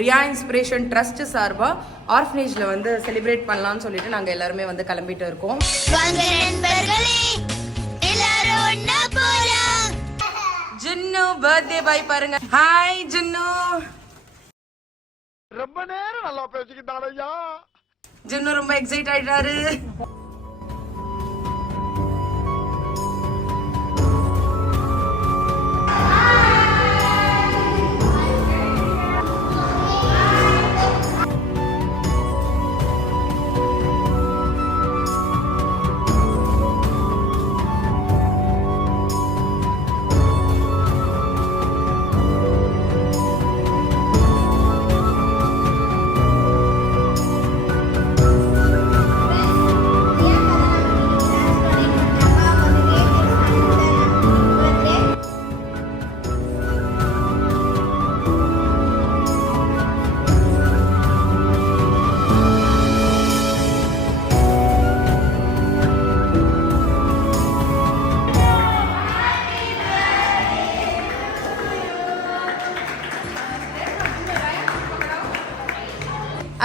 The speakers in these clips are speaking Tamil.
ரியா இன்ஸ்பிரேஷன் ட்ரஸ்ட் சார்பாக ஆர்ஃபனேஜில் வந்து செலிப்ரேட் பண்ணலாம்னு சொல்லிட்டு நாங்கள் எல்லாருமே வந்து கிளம்பிட்டு இருக்கோம். ஜுன்னு பர்த்டே பாய் பாருங்க. ஹாய் ஜுன்னு. ரொம்ப நேரம் நல்லா பேசிக்கிட்டான் ஐயா. ஜுன்னு ரொம்ப எக்ஸைட் ஆயிட்டாரு.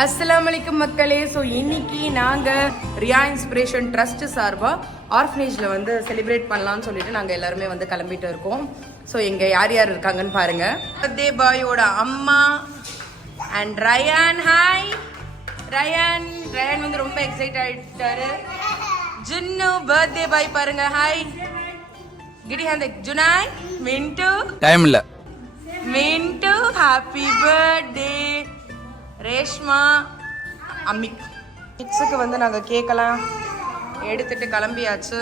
அஸ்ஸலாமு அலைக்கும் மக்களே. ஸோ இன்னைக்கு நாங்கள் ரியா இன்ஸ்பிரேஷன் ட்ரஸ்ட் சார்பாக ஆர்ஃபனேஜில் வந்து செலிப்ரேட் பண்ணலாம்னு சொல்லிட்டு நாங்கள் எல்லாருமே வந்து கிளம்பிட்டு இருக்கோம். ஸோ இங்கே யார் யார் இருக்காங்கன்னு பாருங்க. பர்த்டே பாயோட அம்மா and rayon hi rayon rayon வந்து ரொம்ப எக்ஸைட் ஆயிட்டாரு. ஜுன்னு பர்த்டே பாய் பாருங்க ஹாய் கிடி அந்த ஜுனாய் மின்ட்டு டைம் இல்ல. மின்ட்டு ஹாப்பி பர்த்டே ரேஷ்மா அம்மிக் கிட்ஸுக்கு வந்து நாங்கள் கேக்கெல்லாம் எடுத்துட்டு கிளம்பியாச்சு.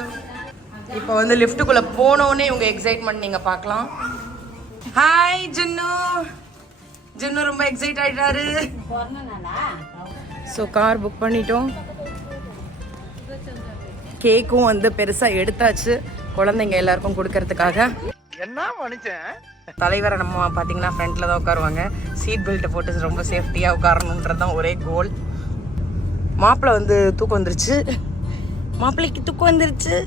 இப்போ வந்து லிஃப்ட்டுக்குள்ளே போனோடனே இவங்க எக்ஸைட்மெண்ட் நீங்கள் பார்க்கலாம். ஹாய் ஜின்னு. ஜின்னு ரொம்ப எக்ஸைட் ஆகிட்டாரு ஸோ கார் புக் பண்ணிட்டோம். கேக்கும் வந்து பெருசாக எடுத்தாச்சு. குழந்தைங்க எல்லாருக்கும் கொடுக்கறதுக்காக. என்ன மனுஷன்? தலைவரை நம்ம பார்த்தீங்கன்னா ஃப்ரண்ட்ல தான் உட்காருவாங்க. சீட் பெல்ட்டை போட்டு ரொம்ப சேஃப்டியாக உட்காரணுன்றது தான் ஒரே கோல் மாப்பிள்ளை வந்து தூக்கம் வந்துருச்சு. மாப்பிள்ளைக்கு தூக்கம் வந்துருச்சு.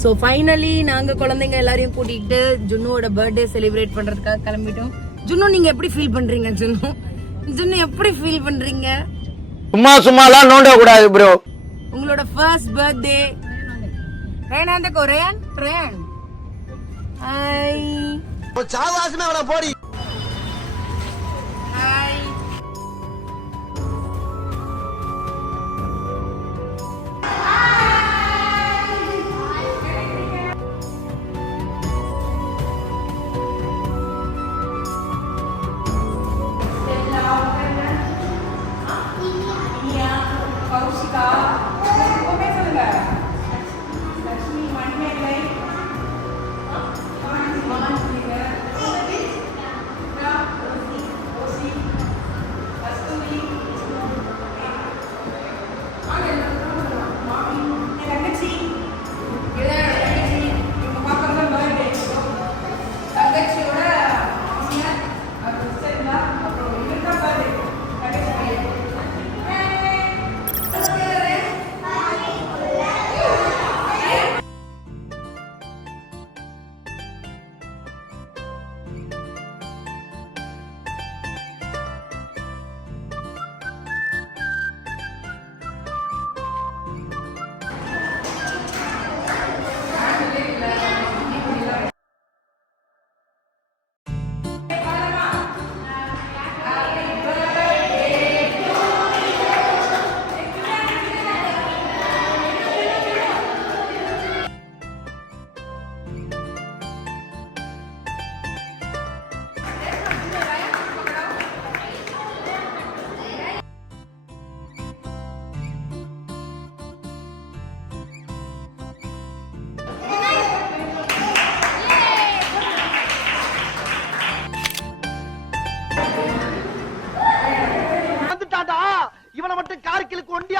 ஸோ ஃபைனலி நாங்கள் குழந்தைங்க எல்லாரையும் கூட்டிகிட்டு ஜுன்னுவோட பர்த்டே செலிப்ரேட் பண்ணுறதுக்காக கிளம்பிட்டோம். ஜுன்னு நீங்கள் எப்படி ஃபீல் பண்ணுறீங்க ஜுன்னு? ஜுன்னு எப்படி ஃபீல் பண்ணுறீங்க சும்மா சும்மாலாம் நோண்ட கூடாது ப்ரோ உங்களோட ஃபர்ஸ்ட் பர்த்டே ரேனாந்த ரேன் ரேன். ஹாய் சாவாசமே அவளை போடி.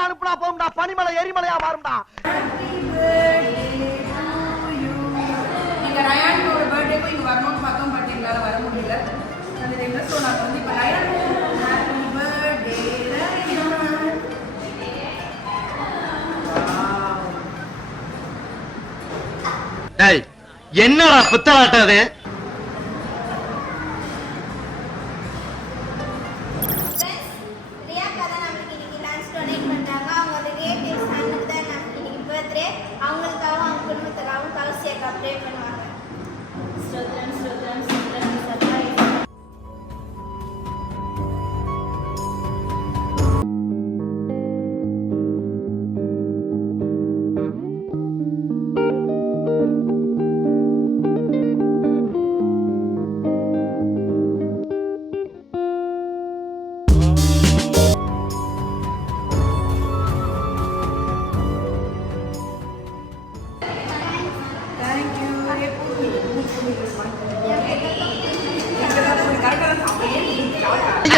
அனுப்புனா போகும்டா பனிமலை எரிமலையா மாறும்டா. ரயானோட பர்த்டேக்கு இங்க வரணும்னு பார்த்தோம் பட் எங்களால வர முடியல. அந்த டைம்ல ஸோ நாங்கள் வந்து இப்போ ரயான் ஹாப்பி பர்த்டே ரயான் என்னடா புத்தலாட்டம் அது?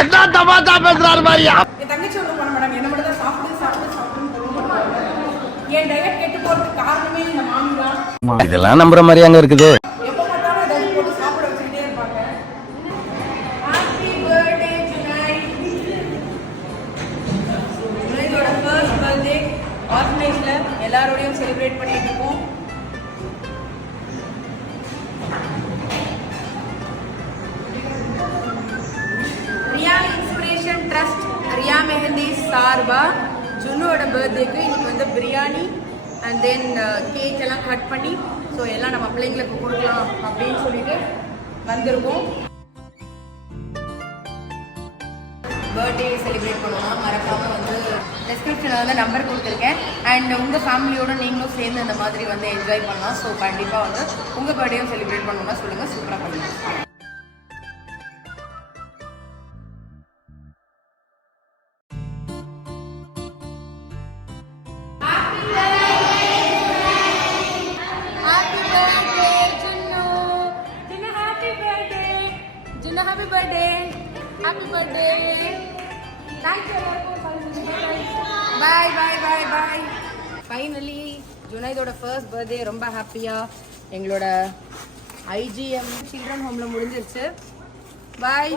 என்ன தமாஷா பேசுறாரு மாதிரியா என் தங்கச்சி ஒன்றும் பண்ண மாட்டாங்க என்ன மட்டும் தான் சாப்பிடு சாப்பிடு சாப்பிடுன்னு என் டயட் கெட்டு போறதுக்கு காரணமே இந்த மாமி தான் இதெல்லாம் நம்புற மாதிரி அங்க இருக்குது. எப்போ பார்த்தாலும் ஏதாவது போட்டு சாப்பிட வச்சுக்கிட்டே இருப்பாங்க. ஹாப்பி பர்த்டே ஜுனை ஜுனைதோட ஃபர்ஸ்ட் பர்த்டே ஆர்கனைஸ்ல எல்லாரோடையும் செலிப்ரேட் பண்ணிட்டு இருக்கோம். ரியா இன்ஸ்பிரேஷன் ட்ரஸ்ட் ரியா மெஹந்தி சார்பா ஜுன்னோட பர்த்டேக்கு இன்னைக்கு வந்து பிரியாணி அண்ட் தென் கேக் எல்லாம் கட் பண்ணி ஸோ எல்லாம் நம்ம பிள்ளைங்களுக்கு கொடுக்கலாம் அப்படின்னு சொல்லிட்டு வந்திருக்கோம். பர்த்டே செலிப்ரேட் பண்ணலாம் மறக்காம வந்து டெஸ்கிரிப்ஷனில் வந்து நம்பர் கொடுத்துருக்கேன். அண்ட் உங்கள் ஃபேமிலியோட நீங்களும் சேர்ந்து இந்த மாதிரி வந்து என்ஜாய் பண்ணலாம். ஸோ கண்டிப்பாக வந்து உங்கள் பர்த்டேயும் செலிப்ரேட் பண்ணணும்னா சொல்லுங்கள் சூப்பராக பண்ணலாம் Happy birthday, Junnu. Junnu, happy bye bye bye bye finally ஜுனைதோட first birthday ரொம்ப ஹாப்பியாக எங்களோட ஐஜிஎம் சில்ட்ரன் ஹோமில் முடிஞ்சிருச்சு. பாய்